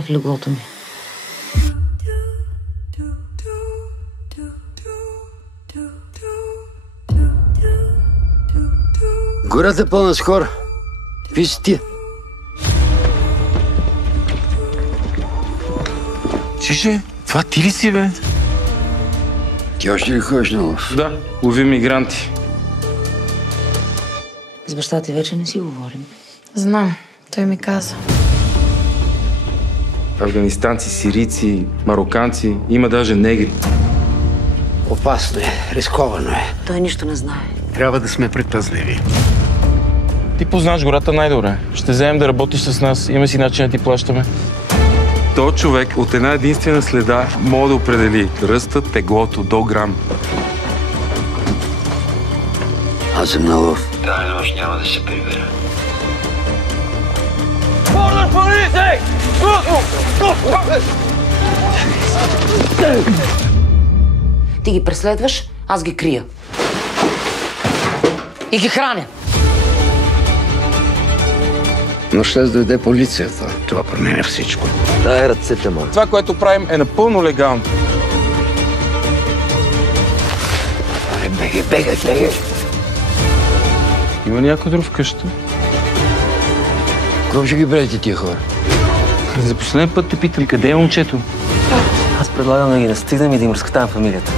не в леглото ми. Гората пълна с хора. Какви си ти? Чише, това ти ли си, бе? Ти още ли ходиш на лов? Да, лови мигранти. С баща ти вече не си говорим. Знам, той ми каза. Афганистанци, сирийци, мароканци, има даже негри. Опасно е, рисковано е. Той нищо не знае. Трябва да сме предпазливи. Ти познаваш гората най-добре. Ще вземем да работиш с нас. Има си начин да ти плащаме. Той човек от една единствена следа може да определи ръста, теглото до грам. Аз съм на лов. Тази нощ няма да се прибера. Ти ги преследваш, аз ги крия. И ги храня. Но ще дойде полицията. Това променя всичко. Дай ръцете му. Това, което правим, е напълно легално. Бегай! Има някой друг вкъща? Кой ще ги правите тия хора? За последен път те питам, къде е момчето? Аз предлагам да ги настигнем и да им разкатам фамилията.